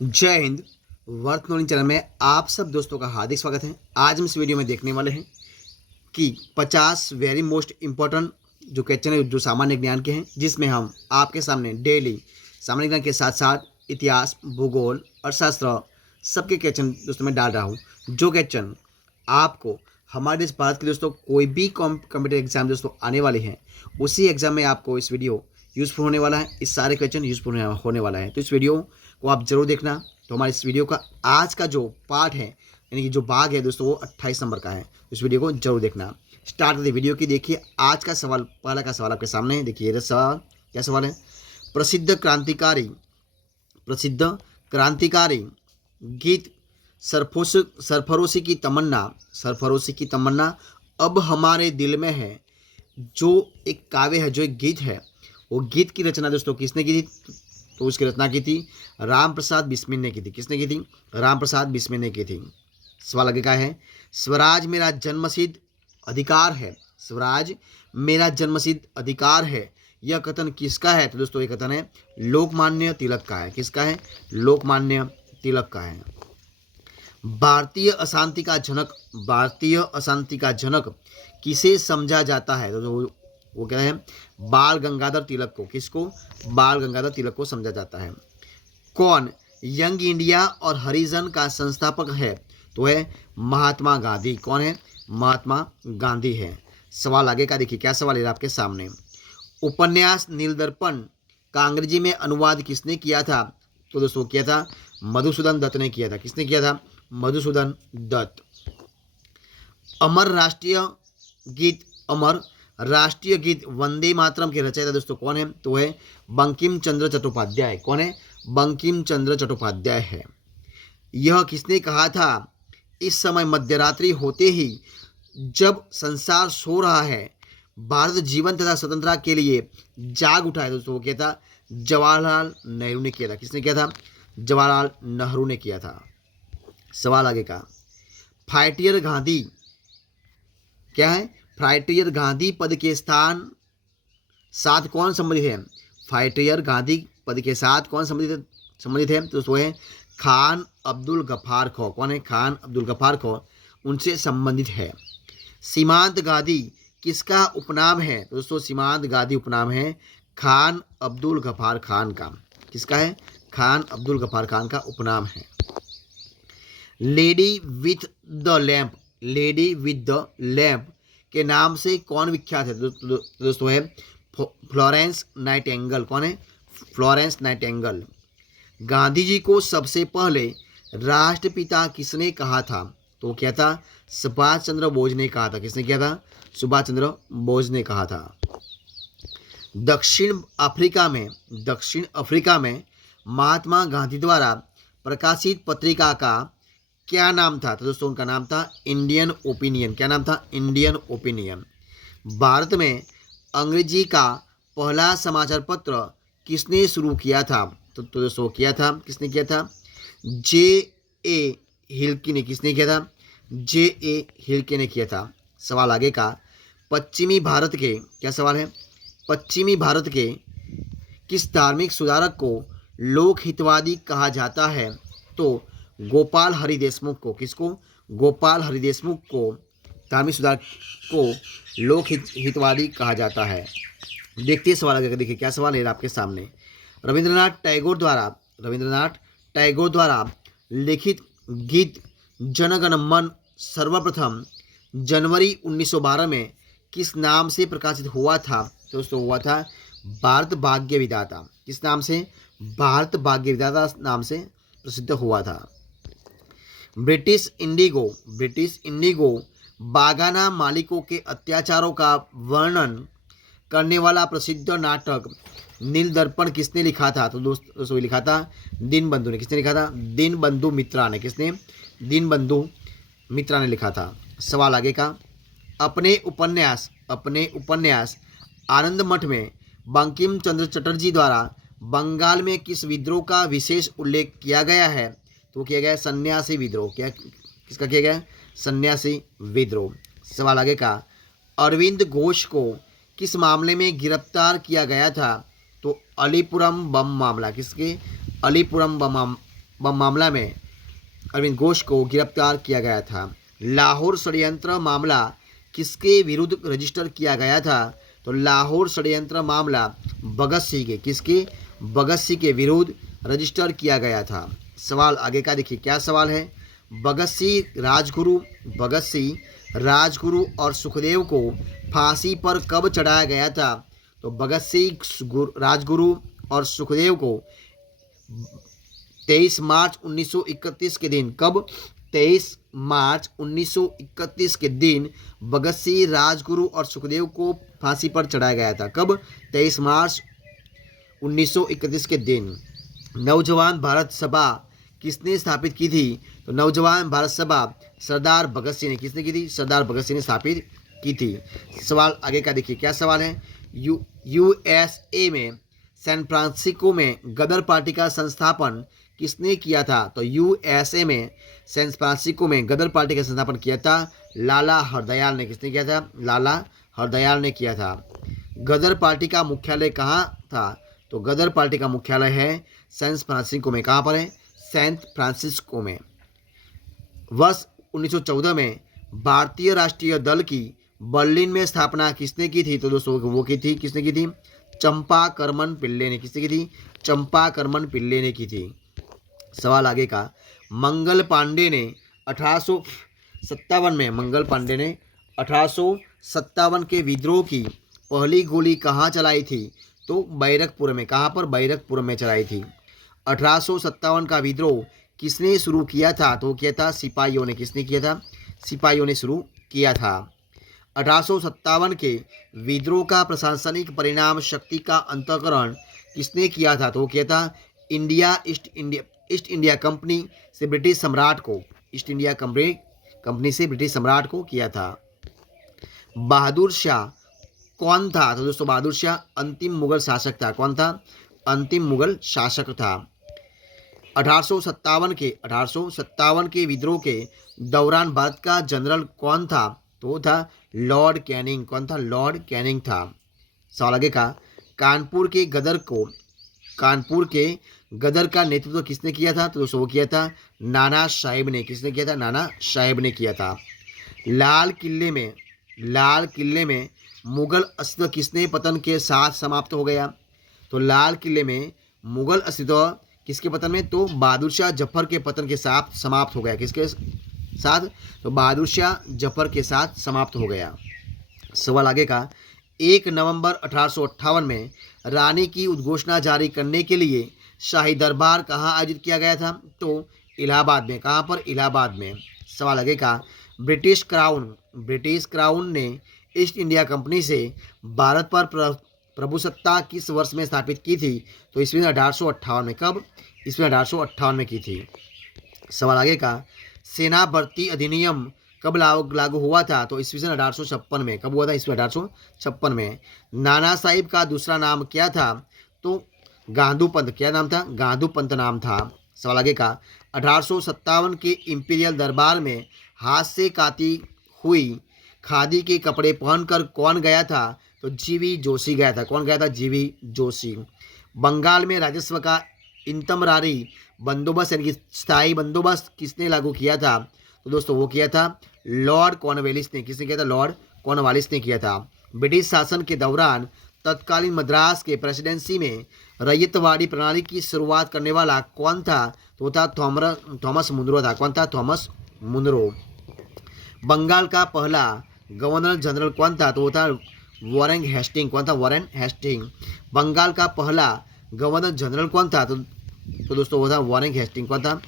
जय Hind. Worth knowledge channel में आप सब दोस्तों का हार्दिक स्वागत है। आज हम इस वीडियो में देखने वाले हैं कि 50 वेरी मोस्ट इम्पोर्टेंट जो क्वेश्चन है जो सामान्य ज्ञान के हैं, जिसमें हम आपके सामने डेली सामान्य ज्ञान के साथ साथ इतिहास, भूगोल, अर्थशास्त्र सबके क्वेश्चन दोस्तों मैं डाल रहा हूँ। जो क्वेश्चन आपको हमारे देश भारत के दोस्तों कोई भी कॉम्पिटेटिव एग्जाम दोस्तों आने वाले हैं, उसी एग्जाम में आपको इस वीडियो यूज़फुल होने वाला है। इस सारे क्वेश्चन यूज़फुल होने वाला है, तो इस वीडियो को आप जरूर देखना। तो हमारे इस वीडियो का आज का जो पार्ट है, यानी कि जो भाग है दोस्तों, वो 28 नंबर का है। इस वीडियो को जरूर देखना। स्टार्ट करते वीडियो की। देखिए आज का सवाल, पहला का सवाल आपके सामने है। देखिए ये सवाल, क्या सवाल है? प्रसिद्ध क्रांतिकारी गीत सरफरोशी की तमन्ना अब हमारे दिल में है, जो एक काव्य है, जो एक गीत है, वो गीत की रचना दोस्तों किसने की थी? तो उसकी रचना की थी राम प्रसाद बिस्मिल ने की थी। किसने की थी? राम प्रसाद बिस्मिल ने की थी। सवाल आगे का है, स्वराज मेरा जन्मसिद्ध अधिकार है। स्वराज मेरा जन्मसिद्ध अधिकार है, यह कथन किसका है? तो दोस्तों ये कथन है लोकमान्य तिलक का है। किसका है? लोकमान्य तिलक का है। भारतीय अशांति का जनक किसे समझा जाता है? तो वो क्या है? बाल गंगाधर तिलक को। किसको? बाल गंगाधर तिलक को समझा जाता है। कौन यंग इंडिया और हरिजन का संस्थापक है? तो है महात्मा गांधी। कौन है? महात्मा गांधी है। सवाल आगे का देखिए, क्या सवाल है आपके सामने। उपन्यास नीलदर्पण का अंग्रेजी में अनुवाद किसने किया था? तो दोस्तों किया था मधुसूदन दत्त ने किया था। किसने किया था? मधुसूदन दत्त। अमर राष्ट्रीय गीत वंदे मातरम के रचयिता दोस्तों कौन है? तो है बंकिम चंद्र चट्टोपाध्याय। कौन है? बंकिम चंद्र चट्टोपाध्याय है। यह किसने कहा था? इस समय मध्यरात्रि होते ही जब संसार सो रहा है, भारत जीवन तथा स्वतंत्रता के लिए जाग उठा है। दोस्तों वो क्या था? जवाहरलाल नेहरू ने किया था। किसने किया था? जवाहरलाल नेहरू ने किया था। सवाल आगे का, फाइटियर गांधी क्या है? फाइटियर गांधी पद के साथ कौन संबंधित है? फाइटियर गांधी पद के साथ कौन संबंधित है? तो वो है खान अब्दुल गफ्फार खो। कौन है? खान अब्दुल गफ्फार खो उनसे संबंधित है। सीमांत गांधी किसका उपनाम है? तो दोस्तों सीमांत गांधी उपनाम है खान अब्दुल गफ्फार खान का। किसका है? खान अब्दुल गफ्फार खान का उपनाम है। लेडी विथ द लैम्प के नाम से कौन विख्यात है? दोस्तों है फ्लोरेंस नाइटिंगेल। कौन है? Florence Nightingale. गांधी जी को सबसे पहले राष्ट्रपिता किसने कहा था? तो क्या था? सुभाष चंद्र बोस ने कहा था। किसने किया था? सुभाष चंद्र बोस ने कहा था। दक्षिण अफ्रीका में महात्मा गांधी द्वारा प्रकाशित पत्रिका का क्या नाम था? तो दोस्तों उनका नाम था इंडियन ओपिनियन। क्या नाम था? Indian opinion. भारत में अंग्रेजी का पहला समाचार पत्र किसने शुरू किया था? तो दोस्तों किया था, किसने किया था? J.A. हिल्की ने। किसने किया था? J.A. हिल्की ने किया था। सवाल आगे का, पश्चिमी भारत के, क्या सवाल है? पश्चिमी भारत के किस धार्मिक सुधारक को लोकहितवादी कहा जाता है? तो गोपाल हरि देशमुख को। किसको? गोपाल हरि देशमुख को धार्मिक सुधारक को लोकहितवादी कहा जाता है। देखते हैं सवाल आगे का। देखिए क्या सवाल है आपके सामने। रविंद्रनाथ टैगोर द्वारा लिखित गीत जनगण मन सर्वप्रथम जनवरी 1912 में किस नाम से प्रकाशित हुआ था? दोस्तों हुआ था भारत भाग्य विधाता। किस नाम से? भारत भाग्य विधाता नाम से प्रसिद्ध हुआ था। ब्रिटिश इंडिगो बागाना मालिकों के अत्याचारों का वर्णन करने वाला प्रसिद्ध नाटक नीलदर्पण किसने लिखा था? तो दोस्तों लिखा था दीनबंधु ने। किसने लिखा था? दीनबंधु मित्रा ने। किसने? दीनबंधु मित्रा ने लिखा था। सवाल आगे का, अपने उपन्यास आनंद मठ में बंकिम चंद्र चटर्जी द्वारा बंगाल में किस विद्रोह का विशेष उल्लेख किया गया है? तो किया गया सन्यासी विद्रोह। क्या किसका किया गया? सन्यासी विद्रोह। सवाल आगे का, अरविंद घोष को किस मामले में गिरफ्तार किया गया था? तो अलीपुरम बम मामला। किसके? अलीपुरम बम बम मामला में अरविंद घोष को गिरफ्तार किया गया था। लाहौर षड्यंत्र मामला किसके विरुद्ध रजिस्टर किया गया था? तो लाहौर षड्यंत्र मामला भगत सिंह के, किसके? भगत सिंह के विरुद्ध रजिस्टर किया गया था। सवाल आगे का देखिए, क्या सवाल है? भगत सिंह राजगुरु और सुखदेव को फांसी पर कब चढ़ाया गया था? तो भगत सिंह, राजगुरु और सुखदेव को 23 मार्च 1931 के दिन, कब? 23 मार्च 1931 के दिन भगत सिंह, राजगुरु और सुखदेव को फांसी पर चढ़ाया गया था। कब? 23 मार्च 1931 के दिन। नवजवान भारत सभा किसने स्थापित की थी? तो नवजवान भारत सभा सरदार भगत सिंह ने, किसने की थी? सरदार भगत सिंह ने स्थापित की थी। सवाल आगे का देखिए, क्या सवाल है? यूएसए में सैन फ्रांसिस्को में गदर पार्टी का संस्थापन किसने किया था? तो यूएसए में सैन फ्रांसिस्को में गदर पार्टी का संस्थापन किया था लाला हरदयाल ने। किसने किया था? लाला हरदयाल ने किया था। गदर पार्टी का मुख्यालय कहाँ था? तो गदर पार्टी का मुख्यालय है सैन फ्रांसिस्को में। कहाँ पर है? सैन फ्रांसिस्को में। वर्ष 1914 में भारतीय राष्ट्रीय दल की बर्लिन में स्थापना किसने की थी? तो दोस्तों वो की थी, किसने की थी? चंपाकरमन पिल्ले ने। किसने की थी? चंपाकरमन पिल्ले ने की थी। सवाल आगे का, मंगल पांडे ने 1857 में, मंगल पांडे ने 1857 के विद्रोह की पहली गोली कहाँ चलाई थी? तो बैरकपुर में। कहाँ पर? बैरकपुर में चलाई थी। 1857 का विद्रोह किसने शुरू किया था? तो किया था सिपाहियों ने। किसने किया था? सिपाहियों ने शुरू किया था। 1857 के विद्रोह का प्रशासनिक परिणाम शक्ति का अंतःकरण किसने किया था? तो किया था ईस्ट इंडिया कंपनी से ब्रिटिश सम्राट को, ईस्ट इंडिया कंपनी से ब्रिटिश सम्राट को किया था। बहादुर शाह कौन था? तो दोस्तों बहादुर शाह अंतिम मुगल शासक था। कौन था? अंतिम मुगल शासक था। 1857 के विद्रोह के दौरान भारत का जनरल कौन था? तो वो था लॉर्ड कैनिंग। कौन था? लॉर्ड कैनिंग था। सवाल आगे का, कानपुर के गदर का नेतृत्व किसने किया था? तो दोस्तों वो किया था नाना साहेब ने। किसने किया था? नाना साहेब ने किया था। लाल किले में मुगल अस्तित्व किसने पतन के साथ समाप्त हो गया? तो लाल किले में मुगल अस्तित्व किसके पतन में? तो बहादुर शाह जफर के पतन के साथ समाप्त हो गया। किसके साथ? तो बहादुर शाह जफर के साथ समाप्त हो गया। सवाल आगे का, 1 नवंबर 1858 में रानी की उद्घोषणा जारी करने के लिए शाही दरबार कहाँ आयोजित किया गया था? तो इलाहाबाद में। कहाँ पर? इलाहाबाद में। सवाल आगे का, ब्रिटिश क्राउन ने ईस्ट इंडिया कंपनी से भारत पर प्रभुसत्ता किस वर्ष में स्थापित की थी? तो ईस्वी 1858 में। कब? ईस्वी 1858 में की थी। सवाल आगे का, सेना भर्ती अधिनियम कब लागू हुआ था? तो ईस्वी 1856 में। कब हुआ था? ईस्वी 1856 में। नाना साहिब का दूसरा नाम क्या था? तो गांधू पंथ। क्या नाम था? गांधू पंथ नाम था। सवाल आगे का, 1857 के इंपीरियल दरबार में हाथ से काती हुई खादी के कपड़े पहनकर कौन गया था? तो जीवी जोशी गया था। कौन गया था? जीवी जोशी। बंगाल में राजस्व का इंतमरारी बंदोबस्त यानी कि स्थायी बंदोबस्त किसने लागू किया था? तो दोस्तों वो किया था लॉर्ड कॉर्नवालिस ने। किसने किया था? लॉर्ड कॉर्नवालिस ने किया था। ब्रिटिश शासन के दौरान तत्कालीन मद्रास के प्रेसिडेंसी में रैयतवाड़ी प्रणाली की शुरुआत करने वाला कौन था? तो वो था थॉमस मुनरो था। कौन था? Thomas Munro. बंगाल का पहला गवर्नर जनरल कौन था? तो वो था वॉरेन हेस्टिंग। कौन था? Warren Hasting. बंगाल का पहला गवर्नर जनरल कौन था? तो दोस्तों वो था वॉरेन हेस्टिंग। कौन था?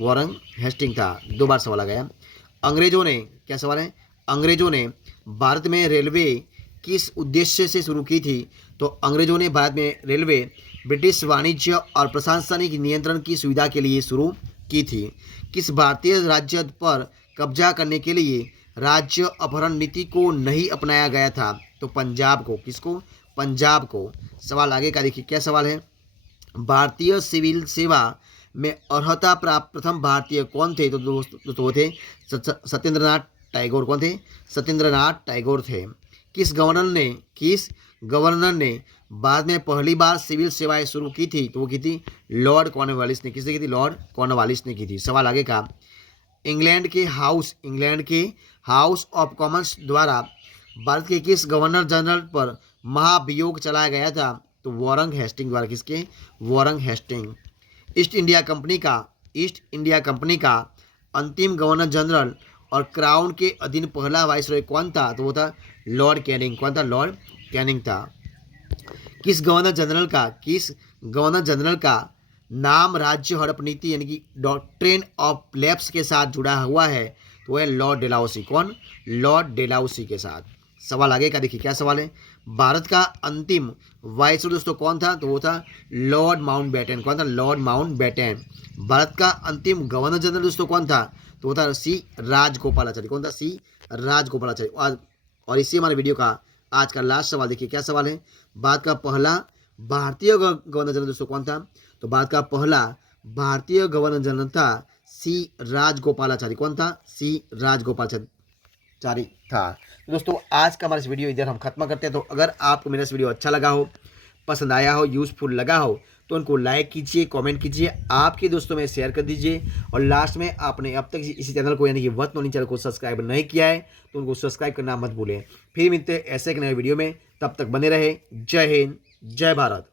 वॉरेन हेस्टिंग था। 2 बार सवाल आ गया। अंग्रेजों ने, क्या सवाल है? अंग्रेजों ने भारत में रेलवे किस उद्देश्य से शुरू की थी? तो अंग्रेजों ने भारत में रेलवे ब्रिटिश वाणिज्य और प्रशासनिक नियंत्रण की सुविधा के लिए शुरू की थी। किस भारतीय राज्य पर कब्जा करने के लिए राज्य अपहरण नीति को नहीं अपनाया गया था? तो पंजाब को। किसको? पंजाब को। सवाल आगे का देखिए, क्या सवाल है? भारतीय सिविल सेवा में अर्हता प्राप्त प्रथम भारतीय कौन थे? तो दोस्तों थे सत्येंद्रनाथ टैगोर। कौन थे? सत्येंद्रनाथ टैगोर थे। किस गवर्नर ने बाद में पहली बार सिविल सेवाएं शुरू की थी? तो वो की थी लॉर्ड कॉर्नवालिस ने। किसने की थी? लॉर्ड कॉर्नवालिस ने की थी। सवाल आगे का, इंग्लैंड के हाउस ऑफ कॉमन्स द्वारा भारत के किस गवर्नर जनरल पर महाभियोग चलाया गया था? तो वॉरेन हेस्टिंग द्वारा। किसके? Warren Hastings. East India Company का अंतिम गवर्नर जनरल और क्राउन के अधीन पहला वाइसरॉय कौन था? तो वो था लॉर्ड कैनिंग। कौन था? लॉर्ड कैनिंग था। किस गवर्नर जनरल का नाम राज्य हड़प नीति यानी कि डॉक्ट्रिन ऑफ लैप्स के साथ जुड़ा हुआ है? तो वह लॉर्ड डेलाउसी। कौन? लॉर्ड डेलाउसी के साथ। सवाल आगे का देखिए, क्या सवाल है? भारत का अंतिम वाइसरॉय दोस्तों कौन था? तो वो था लॉर्ड माउंटबेटन। कौन था? Lord Mountbatten. भारत का अंतिम गवर्नर जनरल दोस्तों कौन था? तो वो था सी राजगोपालाचारी। कौन था? सी राजगोपालाचारी। और इसी हमारे वीडियो का आज का लास्ट सवाल देखिए, क्या सवाल है? भारत का पहला भारतीय गवर्नर जनरल दोस्तों कौन था? तो भारत का पहला भारतीय गवर्नर जनरल था सी राजगोपालाचारी। कौन था? सी राजगोपालाचारी था। तो दोस्तों आज का हमारा इस वीडियो इधर हम खत्म करते हैं। तो अगर आपको मेरा इस वीडियो अच्छा लगा हो, पसंद आया हो, यूजफुल लगा हो, तो उनको लाइक कीजिए, कमेंट कीजिए, आपके दोस्तों में शेयर कर दीजिए। और लास्ट में आपने अब तक इसी चैनल को यानी कि वर्थ नॉलेज चैनल को सब्सक्राइब नहीं किया है तो उनको सब्सक्राइब करना मत भूलें। फिर मिलते हैं ऐसे एक नए वीडियो में, तब तक बने रहे। जय हिंद, जय भारत।